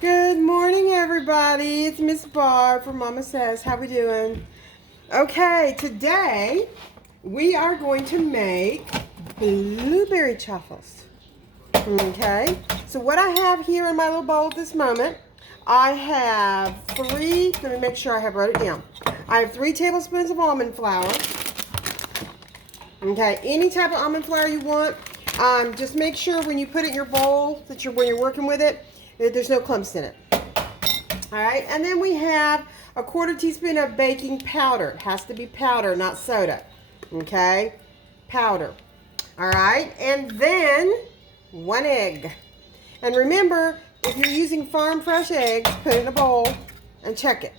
Good morning, everybody. It's Miss Barb from MamaSezs. How we doing? Okay, today we are going to make blueberry chaffles. Okay, so what I have here in my little bowl at this moment, I have let me make sure I have wrote it down. I have 3 tablespoons of almond flour. Okay, any type of almond flour you want. Just make sure when you put it in your bowl that when you're working with it, that there's no clumps in it. All right, and then we have a 1/4 teaspoon of baking powder. It has to be powder, not soda. Okay, powder. All right, and then 1 egg. And remember, if you're using farm fresh eggs, put it in a bowl and check it.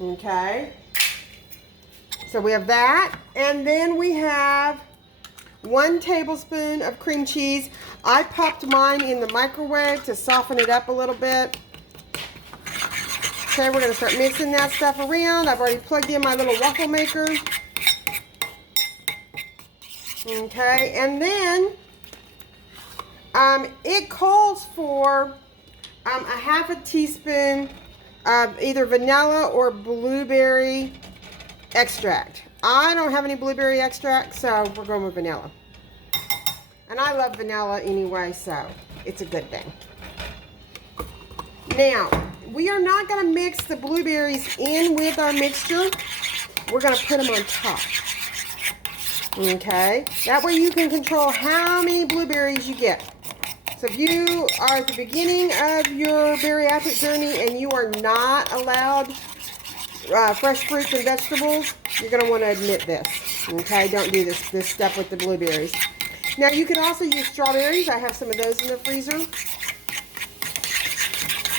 Okay, so we have that, and then we have 1 tablespoon of cream cheese. I popped mine in the microwave to soften it up a little bit. Okay, we're going to start mixing that stuff around. I've already plugged in my little waffle maker. Okay, and then it calls for a 1/2 teaspoon of either vanilla or blueberry extract. I don't have any blueberry extract, so we're going with vanilla. And I love vanilla anyway, so it's a good thing. Now, we are not going to mix the blueberries in with our mixture. We're going to put them on top. Okay? That way you can control how many blueberries you get. So if you are at the beginning of your bariatric journey and you are not allowed fresh fruits and vegetables, you're going to want to admit this. Okay? Don't do this step with the blueberries. Now, you can also use strawberries. I have some of those in the freezer.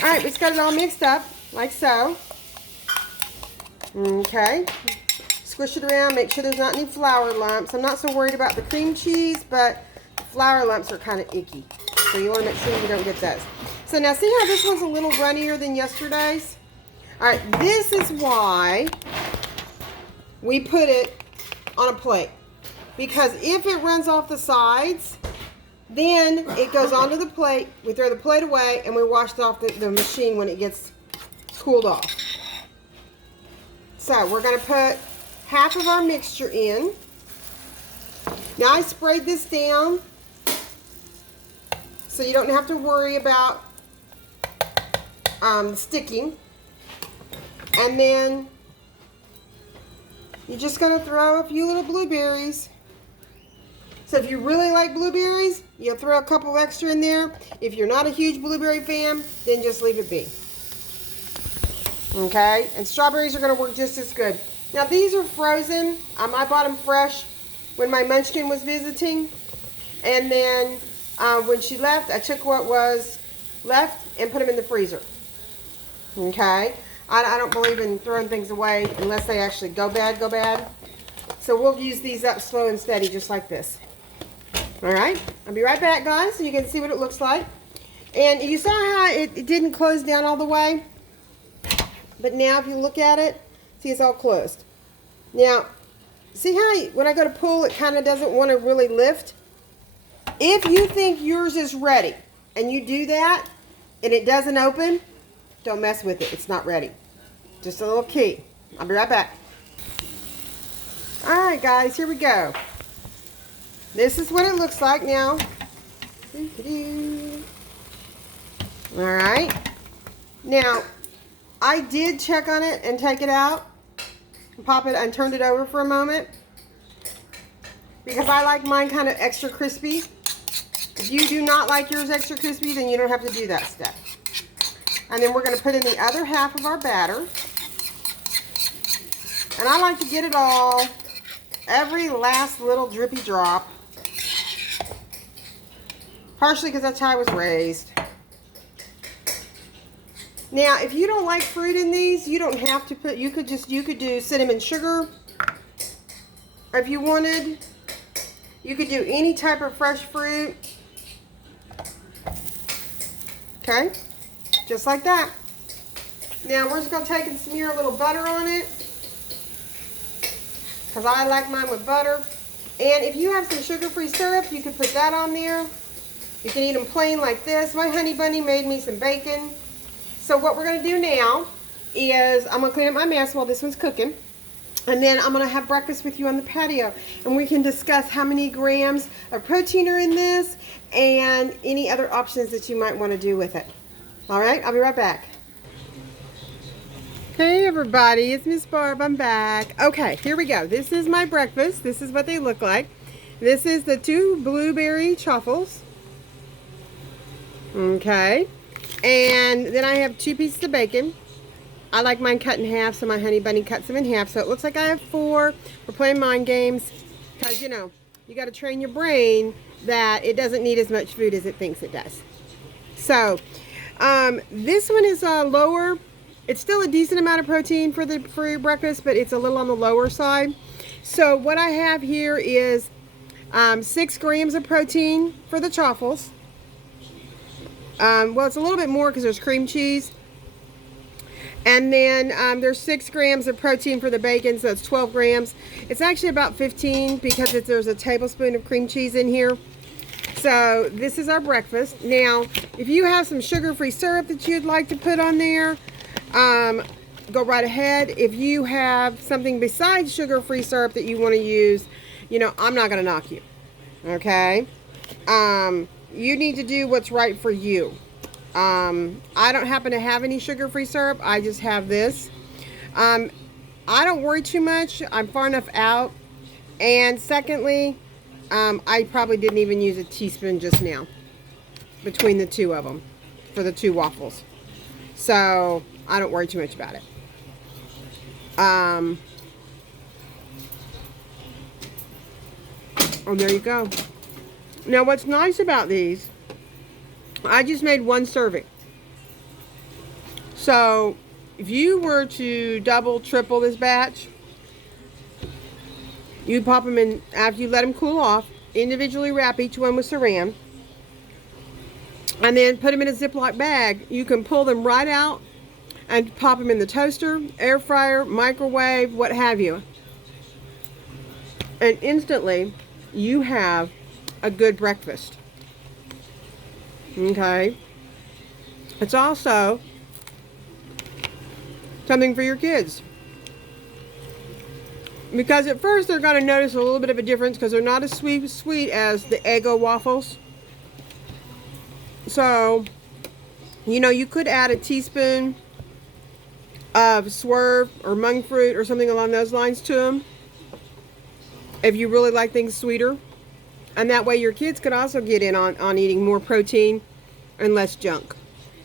All right, we just got it all mixed up, like so. Okay. Squish it around, make sure there's not any flour lumps. I'm not so worried about the cream cheese, but the flour lumps are kind of icky. So you want to make sure you don't get those. So now, see how this one's a little runnier than yesterday's? All right, this is why we put it on a plate. Because if it runs off the sides, then it goes onto the plate. We throw the plate away and we wash it off the machine when it gets cooled off. So we're going to put 1/2 of our mixture in. Now I sprayed this down so you don't have to worry about sticking. And then you're just going to throw a few little blueberries. So if you really like blueberries, you'll throw a couple extra in there. If you're not a huge blueberry fan, then just leave it be. Okay? And strawberries are going to work just as good. Now these are frozen. I bought them fresh when my munchkin was visiting. And then when she left, I took what was left and put them in the freezer. Okay? I don't believe in throwing things away unless they actually go bad. So we'll use these up slow and steady just like this. All right, I'll be right back, guys, so you can see what it looks like. And you saw how it didn't close down all the way? But now if you look at it, see it's all closed. Now, see how when I go to pull, it kind of doesn't want to really lift? If you think yours is ready and you do that and it doesn't open, don't mess with it. It's not ready. Just a little key. I'll be right back. All right, guys, here we go. This is what it looks like now. All right. Now, I did check on it and take it out, pop it and turned it over for a moment because I like mine kind of extra crispy. If you do not like yours extra crispy, then you don't have to do that step. And then we're going to put in the other 1/2 of our batter. And I like to get it all, every last little drippy drop. Partially because that's how I was raised. Now, if you don't like fruit in these, you don't have to put, you could do cinnamon sugar. Or if you wanted, you could do any type of fresh fruit. Okay, just like that. Now, we're just going to take and smear a little butter on it. Because I like mine with butter. And if you have some sugar-free syrup, you could put that on there. You can eat them plain like this. My honey bunny made me some bacon. So what we're going to do now is I'm going to clean up my mess while this one's cooking. And then I'm going to have breakfast with you on the patio. And we can discuss how many grams of protein are in this and any other options that you might want to do with it. All right, I'll be right back. Hey everybody, it's Miss Barb. I'm back. Okay, here we go. This is my breakfast. This is what they look like. This is the 2 blueberry chaffles. Okay. And then I have 2 pieces of bacon. I like mine cut in half, so my honey bunny cuts them in half. So it looks like I have 4. We're playing mind games because, you know, you got to train your brain that it doesn't need as much food as it thinks it does. So this one is lower. It's still a decent amount of protein for your breakfast, but it's a little on the lower side. So what I have here is 6 grams of protein for the chaffles. Well, it's a little bit more because there's cream cheese. And then there's 6 grams of protein for the bacon, so it's 12 grams. It's actually about 15 because there's a tablespoon of cream cheese in here. So this is our breakfast. Now, if you have some sugar-free syrup that you'd like to put on there, go right ahead. If you have something besides sugar-free syrup that you want to use, you know, I'm not going to knock you. Okay? You need to do what's right for you. I don't happen to have any sugar-free syrup. I just have this. I don't worry too much. I'm far enough out. And secondly, I probably didn't even use a teaspoon just now between the 2 of them for the 2 waffles. So I don't worry too much about it. Oh, there you go. Now what's nice about these, I just made 1 serving. So if you were to double, triple this batch, you pop them in after you let them cool off, individually wrap each one with saran, and then put them in a Ziploc bag. You can pull them right out and pop them in the toaster, air fryer, microwave, what have you. And instantly you have a good breakfast. Okay. It's also something for your kids. Because at first they're going to notice a little bit of a difference because they're not as sweet as the Eggo waffles. So, you know, you could add a teaspoon of Swerve or monk fruit or something along those lines to them if you really like things sweeter. And that way your kids could also get in on eating more protein and less junk.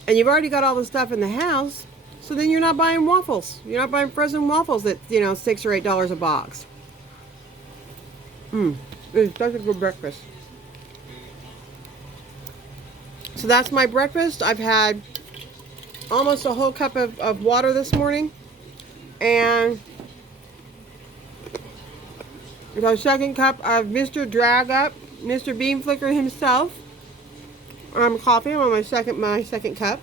And you've already got all the stuff in the house, so then you're not buying waffles. You're not buying frozen waffles at, you know, $6 or $8 a box. It's such a good breakfast. So that's my breakfast. I've had almost a whole cup of water this morning. And with our 2nd cup of Mr. Drag Up, Mr. Bean Flicker himself. Coffee. I'm on my second cup.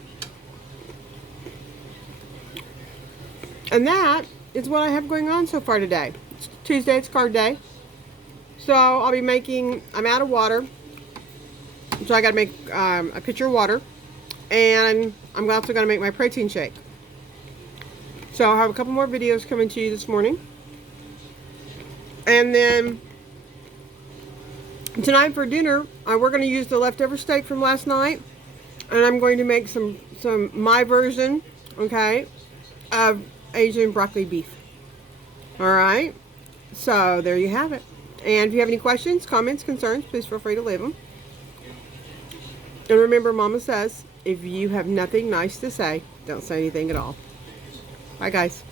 And that is what I have going on so far today. It's Tuesday, it's card day. So I'll be making, I'm out of water. So I got to make a pitcher of water. And I'm also going to make my protein shake. So I'll have a couple more videos coming to you this morning. And then tonight for dinner, we're going to use the leftover steak from last night. And I'm going to make some my version, okay, of Asian broccoli beef. Alright, so there you have it. And if you have any questions, comments, concerns, please feel free to leave them. And remember, Mama says, if you have nothing nice to say, don't say anything at all. Bye, guys.